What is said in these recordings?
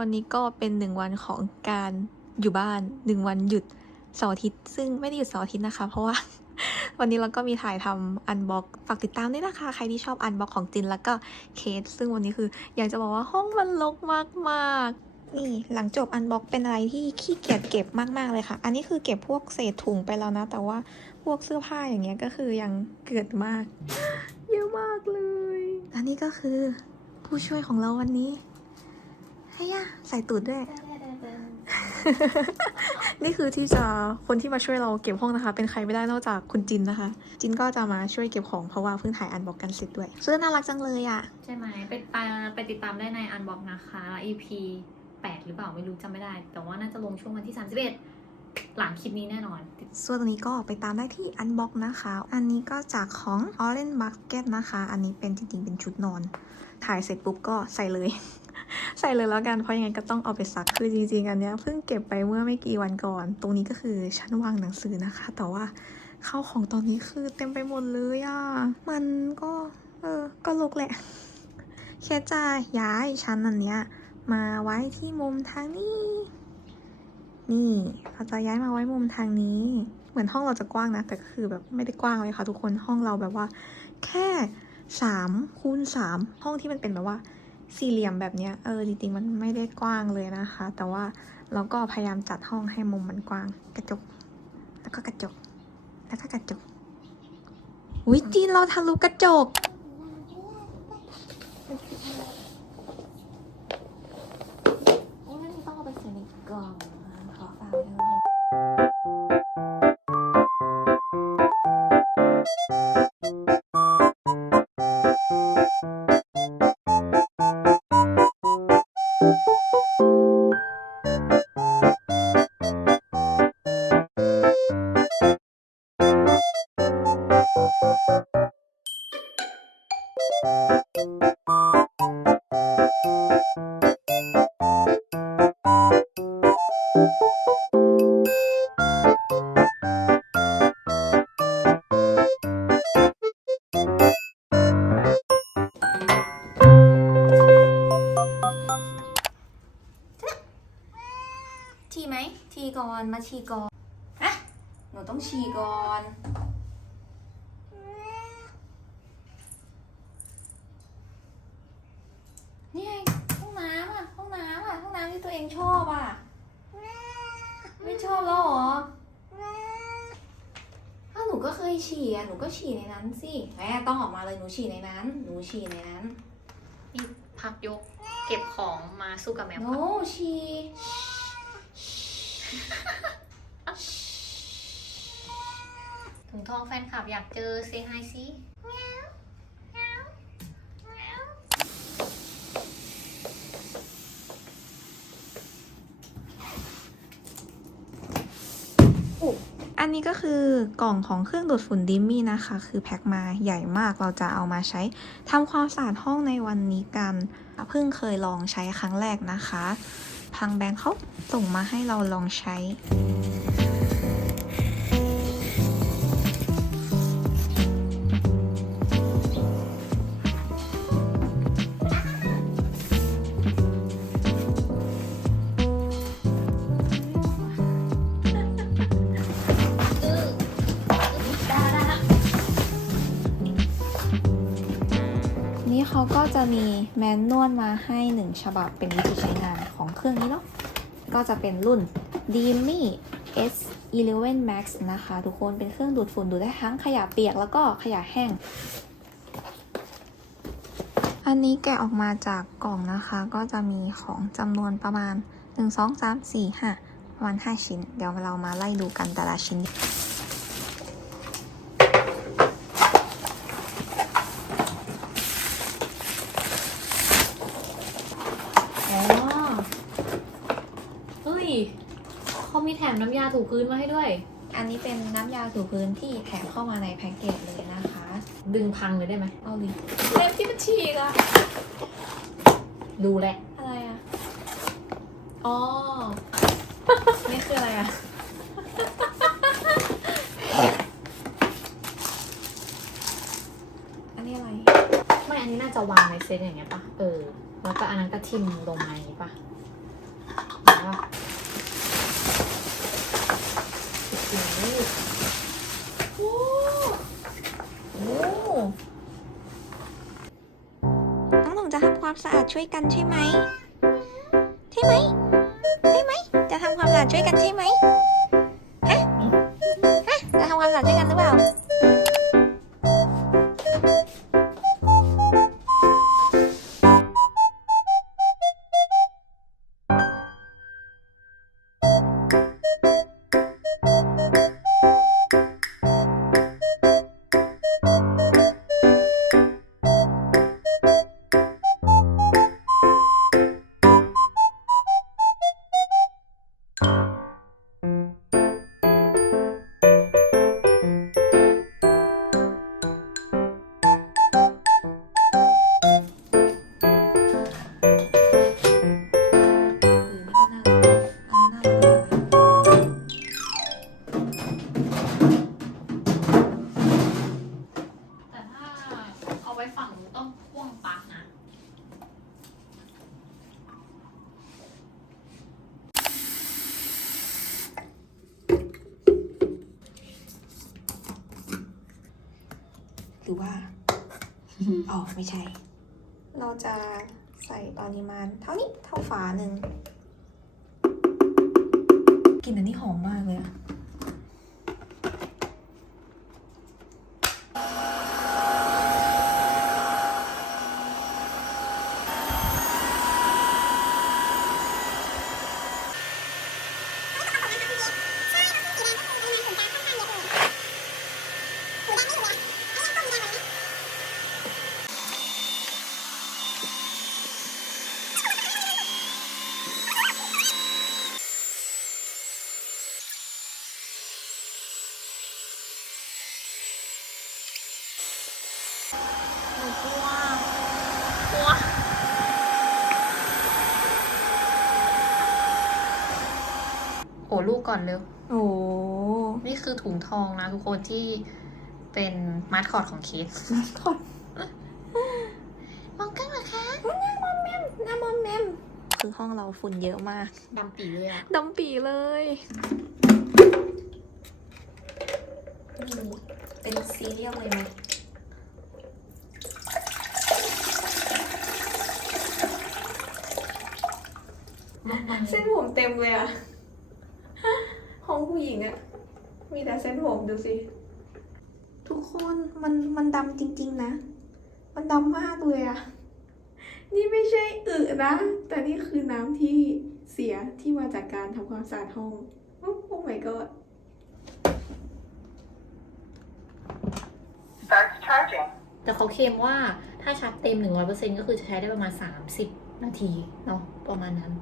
วันนี้ก็เป็นหนึ่งวันของการอยู่บ้านหนึ่งวันหยุดเสาร์อาทิตย์ซึ่งไม่ได้หยุดเสาร์อาทิตย์นะคะ เพราะว่า วันนี้เราก็มีถ่ายทำอันบ็อกฝากติดตามด้วยนะคะ ใครที่ชอบอันบ็อกของจินแล้วก็เคส ซึ่งวันนี้คืออยากจะบอกว่าห้องมันรกมากๆนี่หลังจบอันบ็อกเป็นอะไรที่ขี้เกียจเก็บมากๆเลยค่ะ อันนี้คือเก็บพวกเศษถุงไปแล้วนะ แต่ว่าพวกเสื้อผ้าอย่างเงี้ยก็คือยังเกิดมาก เยอะมากเลย อันนี้ก็คือผู้ช่วยของเราวันนี้ ให้ย่าใส่ตูดด้วย นี่คือที่จะคนที่มาช่วยเราเก็บห้องนะคะ เป็นใครไม่ได้นอกจากคุณจินนะคะ จินก็จะมาช่วยเก็บของเพราะว่าเพิ่งถ่ายอันบอกกันเสร็จด้วยเสื้อน่ารักจังเลยอะใช่ไหมไปตามไปติดตามได้ในอันบอกนะคะ EP 8 หรือเปล่าไม่รู้จำไม่ได้ แต่ว่าน่าจะลงช่วงวันที่ 31 หลังคลิปนี้แน่นอน ส่วนตัวนี้ก็ไปตามได้ที่อันบ็อกนะคะ อันนี้ก็จากของ Orange Market นะคะ อันนี้เป็นจริงๆเป็นชุดนอน ถ่ายเสร็จปุ๊บก็ใส่เลย ใส่เลยแล้วกันเพราะยังไงก็ต้องเอาไปซักคือจริงๆอันเนี้ยเพิ่งเก็บไปเมื่อไม่กี่วันก่อน ตรงนี้ก็คือชั้นวางหนังสือนะคะ แต่ว่าเข้าของตอนนี้คือเต็มไปหมดเลยอะมันก็เออก็ลกแหละแค่จะย้ายชั้นอันเนี้ยมาไว้ที่มุมทางนี้ นี่เราจะย้ายมาไว้มุมทางนี้ เหมือนห้องเราจะกว้างนะ แต่ก็คือแบบไม่ได้กว้างเลยค่ะ ทุกคนห้องเราแบบว่า แค่สามคูณสามห้องที่มันเป็นแบบว่า สี่เหลี่ยมแบบนี้เออจริงๆมันไม่ได้กว้างเลยนะคะ แต่ว่าเราก็พยายามจัดห้องให้มุมมันกว้าง กระจก แล้วก็กระจก แล้วก็กระจกวิจีนเราทะลุกระจก ทีไหม ทีก่อนมาชีก่อนอะหนูต้องชีก่อน นี่ไงห้องน้ำอะห้องน้ำอะห้องน้ำที่ตัวเองชอบอะ ไม่ชอบแล้วเหรอถ้าหนูก็เคยฉี่อะหนูก็ฉี่ในนั้นสิแม่ต้องออกมาเลยหนูฉี่ในนั้น หนูฉี่ในนั้นนี่พักยกเก็บของมาสู้กับแมวโนก่อน ฉี่ ถุงทองแฟนคลับอยากเจอเซฮายซิอันนี้ก็คือกล่องของเครื่องดูดฝุ่นดิมมี่นะคะ คือแพ็คมาใหญ่มากเราจะเอามาใช้ทำความสะอาดห้องในวันนี้กันเพิ่งเคยลองใช้ครั้งแรกนะคะ ทางแบงค์เขาส่งมาให้เราลองใช้ มีแมนนวลมาให้หนึ่งฉบับเป็นวิธีใช้งานของเครื่องนี้เนาะก็จะเป็นรุ่น d i m i S11 Max นะคะ ทุกคนเป็นเครื่องดูดฝุ่นดูดได้ทั้งขยะเปียกแล้วก็ขยะแห้ง อันนี้แกะออกมาจากกล่องนะคะ ก็จะมีของจำนวนประมาณ 1 2 3 4 5ประมาณ 5 ชิ้น เดี๋ยวเรามาไล่ดูกันแต่ละชิ้น อ๋อเฮ้ยเขามีแถม น้ำยาถูพื้นมาให้ด้วย อันนี้เป็นน้ำยาถูพื้นที่แถมเข้ามาในแพ็กเกจเลยนะคะ ดึงพังเลยได้ไหมเอาดิเล็บที่มันฉีกอะดูแหละ อะไรอะอ๋อ นี่คืออะไรอะอันนี้อะไร ไม่ อันนี้น่าจะวางในเซตอย่างเงี้ยปะเออ แล้วก็อันนั้นก็ทิ่มลงมาอย่างนี้ปะแล้วก็ โอ้โอ้น้องหลงจะทำความสะอาดช่วยกันใช่ไหม ใช่ไหม ใช่ไหม จะทำความสะอาดช่วยกันใช่ไหม รือว่า อ๋อ ไม่ใช่ เราจะใส่ปริมาณเท่านี้เท่าฝาหนึ่งกลิ่นอันนี้หอมมากเลยอะ กก่อนเร็ว โอ้นี่คือถุงทองนะทุกคนที่เป็นมาสคอตของเคสมาสคอตมองกันเหรอคะหน้ามอมแมมหน้ามอมแมมคือห้องเราฝุ่นเยอะมากดำปีเลยอะดำปีเลยนี่เป็นซีเรียลเลยไหมเส้นผมเต็มเลยอะ ห้องผู้หญิงอะมีแต่เส้นผมดูสิ ทุกคนมันมันดำจริง ๆ นะ มันดำมากเลยอะนี่ไม่ใช่อึนะ แต่นี่คือน้ำที่เสียที่มาจากการทำความสะอาดห้อง โอ้ oh my god starts charging. แต่เขาเคลมว่าถ้าชาร์จเต็ม 100%ก็คือจะใช้ได้ประมาณ 30 นาที เนาะประมาณนั้น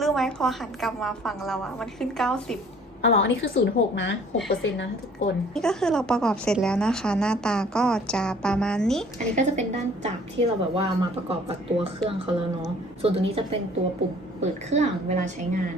รู้ไหมพอหันกลับมาฝั่งเราอะมันขึ้น 90 อ๋อเหรออันนี้คือ 06 นะ6%นะทุกคน นี่ก็คือเราประกอบเสร็จแล้วนะคะ หน้าตาก็จะประมาณนี้ อันนี้ก็จะเป็นด้านจับที่เราแบบว่ามาประกอบกับตัวเครื่องเขาแล้วเนาะ ส่วนตัวนี้จะเป็นตัวปุ่มเปิดเครื่องเวลาใช้งาน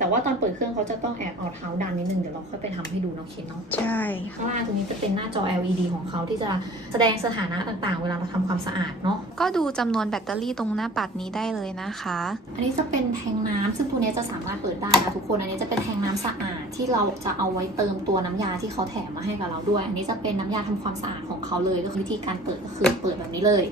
แต่ว่าตอนเปิดเครื่องเขาจะต้องแอบเอาเท้าดันนิดนึง เดี๋ยวเราค่อยไปทำให้ดูเนาะเคนเนาะใช่ข้างล่างตรงนี้จะเป็นหน้าจอ LED ของเขาที่จะแสดงสถานะต่างๆ เวลาเราทำความสะอาดเนาะก็ดูจำนวนแบตเตอรี่ตรงหน้าปัดนี้ได้เลยนะคะ อันนี้จะเป็นแทงน้ำซึ่งตัวนี้จะสามารถเปิดได้นะทุกคนอันนี้จะเป็นแทงน้ำสะอาดที่เราจะเอาไว้เติมตัวน้ำยาที่เขาแถมมาให้กับเราด้วย อันนี้จะเป็นน้ำยาทำความสะอาดของเขาเลยก็คือวิธีการเปิดก็คือเปิดแบบนี้เลย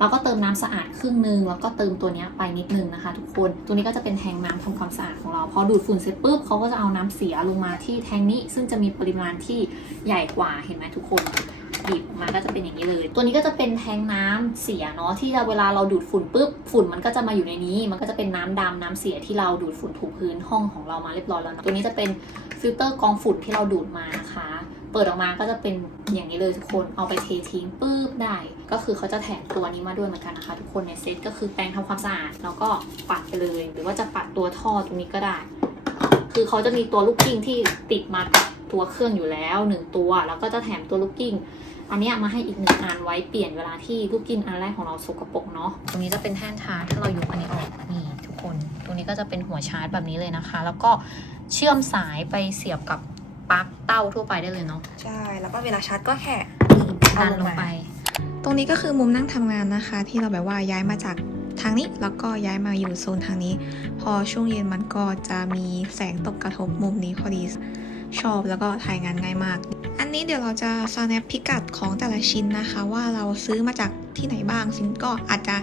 เราก็เติมน้ำสะอาดครึ่งหนึงแล้วก็เติมตัวนี้ไปนิดนึงนะคะ ทุกคน ตัวนี้ก็จะเป็นแทงน้ำทำความสะอาดของเรา พอดูดฝุ่นเสร็จปุ๊บเขาก็จะเอาน้ำเสียลงมาที่แทงนี้ ซึ่งจะมีปริมาณที่ใหญ่กว่าเห็นไหมทุกคนบีบออกมาก็จะเป็นอย่างนี้เลย ตัวนี้ก็จะเป็นแทงน้ำเสียเนาะที่เราเวลาเราดูดฝุ่นปุ๊บฝุ่นมันก็จะมาอยู่ในนี้ มันก็จะเป็นน้ำดำน้ำเสียที่เราดูดฝุ่นถูพื้นห้องของเรามาเรียบร้อยแล้วนะตัวนี้จะเป็นฟิลเตอร์กองฝุ่นที่เราดูดมานะคะ เปิดออกมาก็จะเป็นอย่างนี้เลยทุกคนเอาไปเททิ้งปุ๊บได้ ก็คือเขาจะแถมตัวนี้มาด้วยเหมือนกันนะคะ ทุกคนในเซตก็คือแปรงทำความสะอาดแล้วก็ปัดไปเลย หรือว่าจะปัดตัวท่อตรงนี้ก็ได้ คือเขาจะมีตัวลูกกิ้งที่ติดมากับตัวเครื่องอยู่แล้วหนึ่งตัว แล้วก็จะแถมตัวลูกกิ้งอันนี้มาให้อีกหนึ่งอันไว้เปลี่ยนเวลาที่ลูกกิ้งอันแรกของเราสกปรกเนาะตรงนี้จะเป็นแท่นชาร์จถ้าเรายกอันนี้ออกนี่ทุกคน ตรงนี้ก็จะเป็นหัวชาร์จแบบนี้เลยนะคะ แล้วก็เชื่อมสายไปเสียบกับ ปลั๊กเต้าทั่วไปได้เลยเนาะใช่ แล้วก็เวลาชาร์จก็แค่ดันลงไป ตรงนี้ก็คือมุมนั่งทำงานนะคะ ที่เราแบบว่าย้ายมาจากทางนี้แล้วก็ย้ายมาอยู่โซนทางนี้ พอช่วงเย็นมันก็จะมีแสงตกกระทบมุมนี้พอดีชอบแล้วก็ถ่ายงานง่ายมาก อันนี้เดี๋ยวเราจะ snap พิกัดของแต่ละชิ้นนะคะ ว่าเราซื้อมาจากที่ไหนบ้างชิ้นก็อาจจะ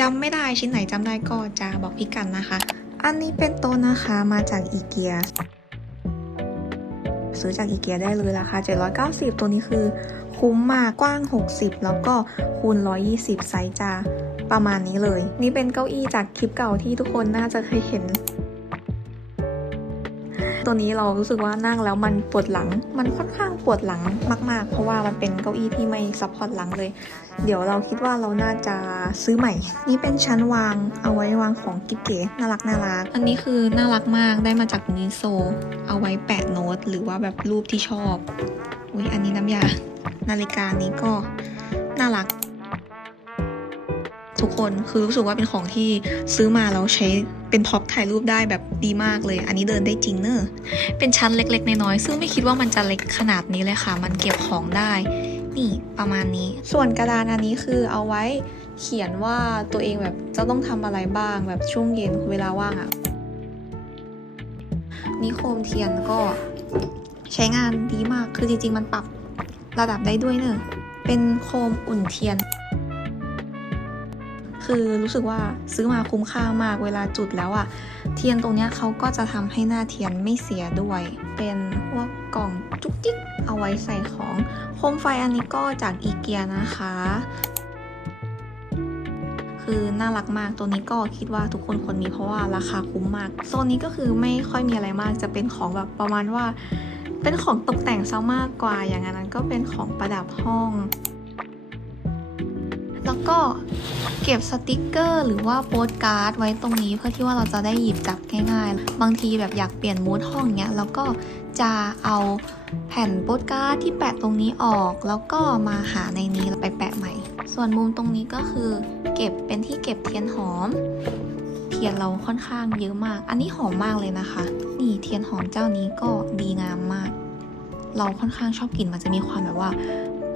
จำไม่ได้ชิ้นไหนจำได้ก็จะบอกพิกัดนะคะ อันนี้เป็นโต๊ะนะคะมาจากอีเกีย ซื้อจากอีเกียได้เลยราคา 790 ตัวนี้คือ คุ้มมากกว้าง 60 แล้วก็คูณ 120 ไซส์จะประมาณนี้เลย นี่เป็นเก้าอี้จากคลิปเก่าที่ทุกคนน่าจะเคยเห็น ตัวนี้เรารู้สึกว่านั่งแล้วมันปวดหลัง มันค่อนข้างปวดหลังมาก ๆ เพราะว่ามันเป็นเก้าอี้ที่ไม่ซัพพอร์ตหลังเลย เดี๋ยวเราคิดว่าเราน่าจะซื้อใหม่ นี่เป็นชั้นวางเอาไว้วางของกิ๊บเก๋น่ารักน่ารัก อันนี้คือน่ารักมากได้มาจากมินิโซ เอาไว้แปะโน้ตหรือว่าแบบรูปที่ชอบ อุ้ยอันนี้น้ำยา นาฬิกานี้ก็น่ารัก ทุกคนคือรู้สึกว่าเป็นของที่ซื้อมาแล้วใช้เป็นพ็อปถ่ายรูปได้แบบดีมากเลย อันนี้เดินได้จริงเนอะเป็นชั้นเล็ก ๆ น้อยๆซึ่งไม่คิดว่ามันจะเล็กขนาดนี้เลยค่ะ มันเก็บของได้ นี่ประมาณนี้ ส่วนกระดานอันนี้คือเอาไว้เขียนว่าตัวเองแบบจะต้องทำอะไรบ้างแบบช่วงเย็นเวลาว่างอะ่ะนี่โคมเทียนก็ใช้งานดีมากคือจริงๆ มันปรับระดับได้ด้วยเนอะเป็นโคมอุ่นเทียน คือรู้สึกว่าซื้อมาคุ้มค่ามากเวลาจุดแล้วอะเทียนตรงเนี้ยเขาก็จะทำให้หน้าเทียนไม่เสียด้วย เป็นพวกกล่องจุกจิกเอาไว้ใส่ของโคมไฟอันนี้ก็จากอีเกียนะคะ คือน่ารักมากตัวนี้ก็คิดว่าทุกคนควรมีเพราะว่าราคาคุ้มมากโซนนี้ก็คือไม่ค่อยมีอะไรมากจะเป็นของแบบประมาณว่า เป็นของตกแต่งซะมากกว่าอย่างนั้นก็เป็นของประดับห้อง ก็เก็บสติกเกอร์ หรือว่าโปสการ์ดไว้ตรงนี้เพื่อที่ว่าเราจะได้หยิบจับง่ายๆ บางทีแบบอยากเปลี่ยนมูดห้องเนี้ยแล้วก็จะเอาแผ่นโปสการ์ดที่แปะตรงนี้ออก แล้วก็มาหาในนี้ไปแปะใหม่ ส่วนมุมตรงนี้ก็คือ เก็บเป็นที่เก็บเทียนหอม เทียนเราค่อนข้างเยอะมาก อันนี้หอมมากเลยนะคะ นี่เทียนหอมเจ้านี้ก็ดีงามมาก เราค่อนข้างชอบกลิ่นมันจะมีความแบบว่า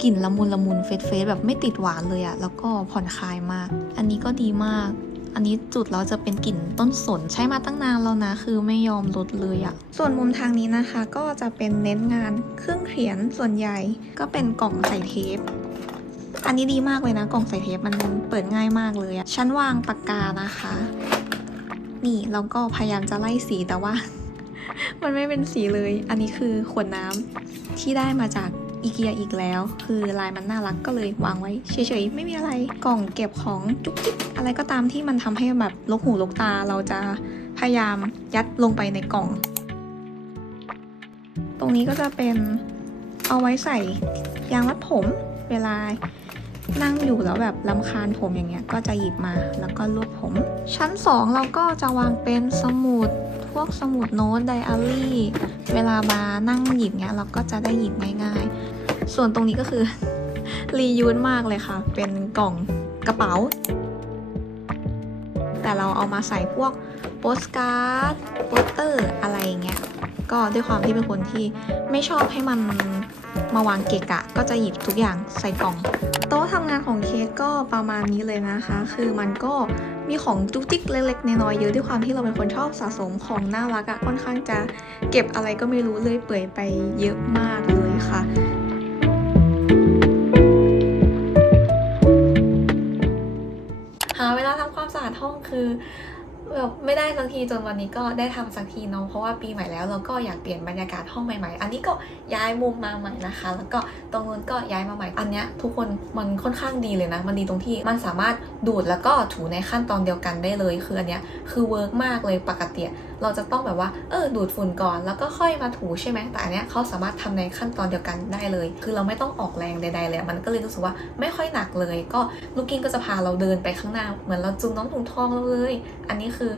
กลิ่นละมุนละมุนเฟสเฟสแบบไม่ติดหวานเลยอะแล้วก็ผ่อนคลายมาก อันนี้ก็ดีมาก อันนี้จุดเราจะเป็นกลิ่นต้นสนใช้มาตั้งนานแล้วนะ คือไม่ยอมลดเลยอะส่วนมุมทางนี้นะคะก็จะเป็นเน้นงานเครื่องเขียนส่วนใหญ่ ก็เป็นกล่องใส่เทปอันนี้ดีมากเลยนะ กล่องใส่เทปมันเปิดง่ายมากเลยอะชั้นวางปากกานะคะ นี่เราก็พยายามจะไล่สีแต่ว่า มันไม่เป็นสีเลย อันนี้คือขวดน้ำที่ได้มาจาก อีเกียอีกแล้ว คือลายมันน่ารักก็เลยวางไว้เฉยๆ ไม่มีอะไรกล่องเก็บของจุกจิกอะไรก็ตามที่มันทำให้แบบลกหูลกตาเราจะพยายามยัดลงไปในกล่อง ตรงนี้ก็จะเป็นเอาไว้ใส่ยางรัดผมเวลานั่งอยู่แล้วแบบลำคาญผมอย่างเงี้ยก็จะหยิบมาแล้วก็รวบผม ชั้น 2 เราก็จะวางเป็นสมุดพวกสมุดโน้ตไดอารี่ เวลามานั่งหยิบเนี้ยเราก็จะได้หยิบง่าย ส่วนตรงนี้ก็คือรียูสมากเลยค่ะ เป็นกล่องกระเป๋า แต่เราเอามาใส่พวกโปสการ์ดโปสเตอร์อะไรอย่างเงี้ย ก็ด้วยความที่เป็นคนที่ไม่ชอบให้มันมาวางเกะกะ ก็จะหยิบทุกอย่างใส่กล่อง โต๊ะทำงานของเคสก็ประมาณนี้เลยนะคะ คือมันก็มีของจุกจิกเล็กๆน้อยๆเยอะด้วยความที่เราเป็นคนชอบสะสมของน่ารักอะค่อนข้างจะเก็บอะไรก็ไม่รู้เลยเปื่อยไปเยอะมากเลยค่ะ ท่องคือแบบไม่ได้สักทีจนวันนี้ก็ได้ทำสักทีเนาะเพราะว่าปีใหม่แล้วเราก็อยากเปลี่ยนบรรยากาศห้องใหม่ ๆ อันนี้ก็ย้ายมุมมาใหม่นะคะ แล้วก็ตรงนู้นก็ย้ายมาใหม่ อันเนี้ยทุกคนมันค่อนข้างดีเลยนะ มันดีตรงที่มันสามารถดูดแล้วก็ถูในขั้นตอนเดียวกันได้เลย คืออันเนี้ยคือเวิร์กมากเลยปกติเราจะต้องแบบว่าเออดูดฝุ่นก่อนแล้วก็ค่อยมาถูใช่ไหมแต่อันเนี้ยเขาสามารถทำในขั้นตอนเดียวกันได้เลย คือเราไม่ต้องออกแรงใดๆเลย มันก็เลยรู้สึกว่าไม่ค่อยหนักเลย ก็ลูกกิ้งก็จะพาเราเดินไปข้างหน้าเหมือนเราจุงน้องถุงทองเราเลย อันนี้คือ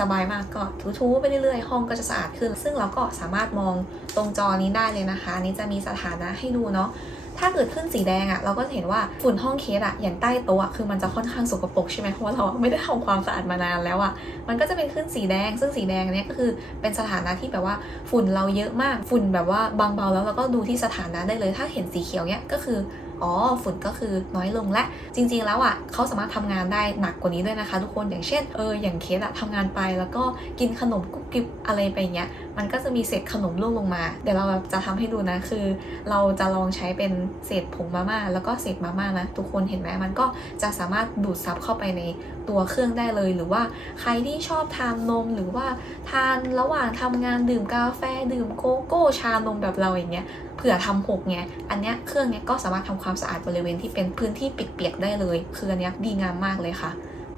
สบายมากก็ทูๆไปเรื่อยๆ ห้องก็จะสะอาดขึ้น ซึ่งเราก็สามารถมองตรงจอนี้ได้เลยนะคะ นี้จะมีสถานะให้ดูเนาะถ้าเกิดขึ้นสีแดงอะ่ะเราก็จะเห็นว่าฝุ่นห้องเคสอะ่ะอย่างใต้โต๊ะอะคือมันจะค่อนข้างสกปรกใช่ไหมเพราะว่าเราไม่ได้ทำความสะอาดมานานแล้วอะ่ะมันก็จะเป็นขึ้นสีแดง ซึ่งสีแดงเนี้ยก็คือเป็นสถานะที่แบบว่าฝุ่นเราเยอะมากฝุ่นแบบว่าบางเบาแล้วเราก็ดูที่สถานะได้เลย ถ้าเห็นสีเขียวเนี้ยก็คือ อ๋อฝุ่นก็คือน้อยลงและจริง ๆ แล้วอะเขาสามารถทำงานได้หนักกว่านี้ด้วยนะคะ ทุกคนอย่างเช่นเอออย่างเคสอะทำงานไปแล้วก็กินขนมกุ๊บกิ๊บอะไรไปเงี้ย มันก็จะมีเศษขนมร่วงลงมา เดี๋ยวเราจะทำให้ดูนะ คือเราจะลองใช้เป็นเศษผงมาม่าแล้วก็เศษมาม่านะ ทุกคนเห็นไหมมันก็จะสามารถดูดซับเข้าไปในตัวเครื่องได้เลย หรือว่าใครที่ชอบทานนมหรือว่าทานระหว่างทำงานดื่มกาแฟดื่มโกโก้ชานมแบบเราอย่างเงี้ยเผื่อทำหกไงอันเนี้ยเครื่องเนี้ยก็สามารถทำความสะอาดบริเวณที่เป็นพื้นที่เปียกๆได้เลย คืออันเนี้ยดีงามมากเลยค่ะ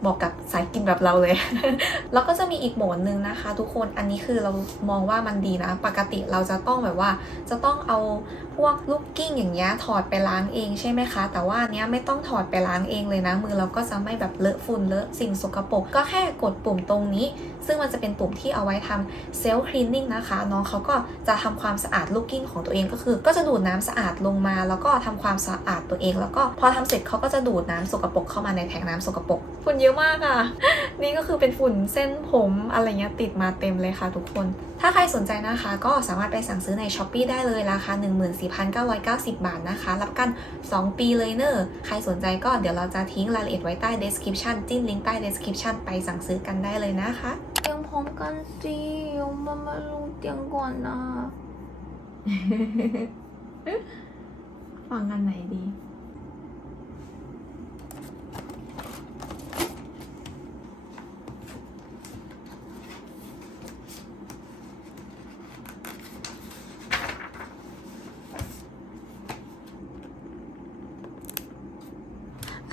หมาะกับสายกินแบบเราเลย แล้วก็จะมีอีกโหมดหนึ่งนะคะ ทุกคนอันนี้คือเรามองว่ามันดีนะ ปกติเราจะต้องแบบว่าจะต้องเอา พวกลูกกิ้งอย่างเงี้ยถอดไปล้างเองใช่ไหมคะ แต่ว่าอันเนี้ยไม่ต้องถอดไปล้างเองเลยนะ มือเราก็จะไม่แบบเลอะฝุ่นเลอะสิ่งสกปรกก็แค่กดปุ่มตรงนี้ ซึ่งมันจะเป็นปุ่มที่เอาไว้ทำเซลล์คลีนนิ่งนะคะ น้องเขาก็จะทำความสะอาดลูกกิ้งของตัวเองก็คือ ก็จะดูดน้ำสะอาดลงมา แล้วก็ทำความสะอาดตัวเอง แล้วก็พอทำเสร็จเขาก็จะดูดน้ำสกปรกเข้ามาในแทงน้ำสกปรกฝุ่นเยอะมากอะ่ะ นี่ก็คือเป็นฝุ่นเส้นผมอะไรเงี้ยติดมาเต็มเลยค่ะทุกคนถ้าใครสนใจนะคะก็สามารถไปสั่งซื้อใน s h อ p e e ได้เลยราคา 14,990 บาทนะคะ รับประกัน 2 ปีเลยเนอะใครสนใจก็เดี๋ยวเราจะทิ้งรายละเอียดไว้ใต้ description จิ้มลิงก์ใต้ description ไปสั่งซื้อกันได้เลยนะคะเตียงพร้อมกันสิเอามามาลงเตียงก่อนนะฟังกันไหนดี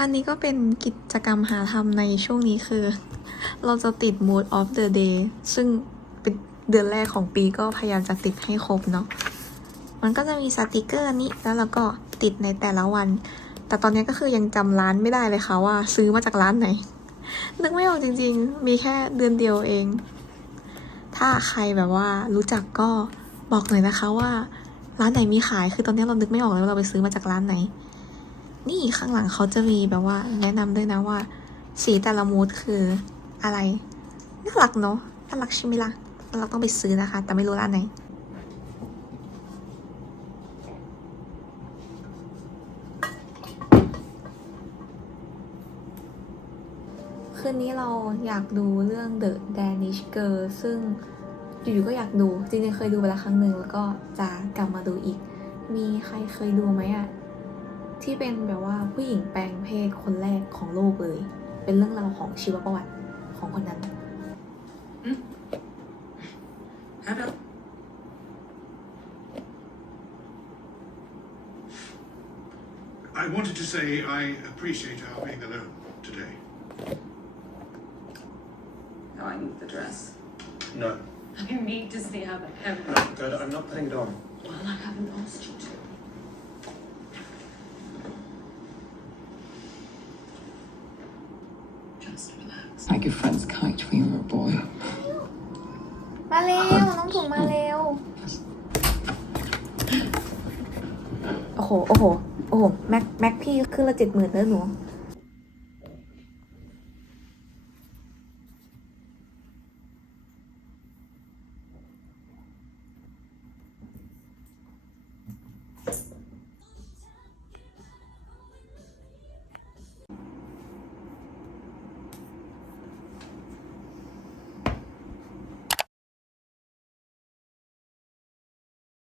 อันนี้ก็เป็นกิจกรรมหาทำในช่วงนี้คือ เราจะติด mood of the day ซึ่งเป็นเดือนแรกของปีก็พยายามจะติดให้ครบเนาะ มันก็จะมีสติกเกอร์นี้แล้วเราก็ติดในแต่ละวัน แต่ตอนนี้ก็คือยังจำร้านไม่ได้เลยค่ะว่า ซื้อมาจากร้านไหน นึกไม่ออกจริง ๆ มีแค่เดือนเดียวเอง ถ้าใครแบบว่ารู้จักก็บอกหน่อยนะคะว่า ร้านไหนมีขาย คือตอนนี้เรานึกไม่ออกเลยว่าเราไปซื้อมาจากร้านไหน นี่ข้างหลังเขาจะมีแบบว่า แนะนำด้วยนะว่า สีแต่ละมูดคืออะไร น่ารักเนาะ น่ารักใช่ไหมล่ะ เราต้องไปซื้อนะคะ แต่ไม่รู้ร้านไหนคืนนี้เราอยากดูเรื่อง The Danish Girl ซึ่งอยู่ๆก็อยากดู จริงๆเคยดูไปแล้วครั้งหนึ่งแล้วก็จะกลับมาดูอีก มีใครเคยดูไหมอะ ที่เป็นแบบว่าผู้หญิงแปลงเพศคนแรกของโลกเลย เป็นเรื่องราวของชีวประวัติของคนนั้น Hannah. I wanted to say I appreciate our being alone today. Oh, I need the dress. No, I need to see how the hem. no, good. I'm not putting it on. Well, I haven't asked you to. Friend's kite when you were a boy. มาเร็ว น้องถุงมาเร็ว โอ้โห โอ้โห โอ้โห แม็ก แม็กพี่ขึ้นละเจ็ดหมื่นแล้วหนู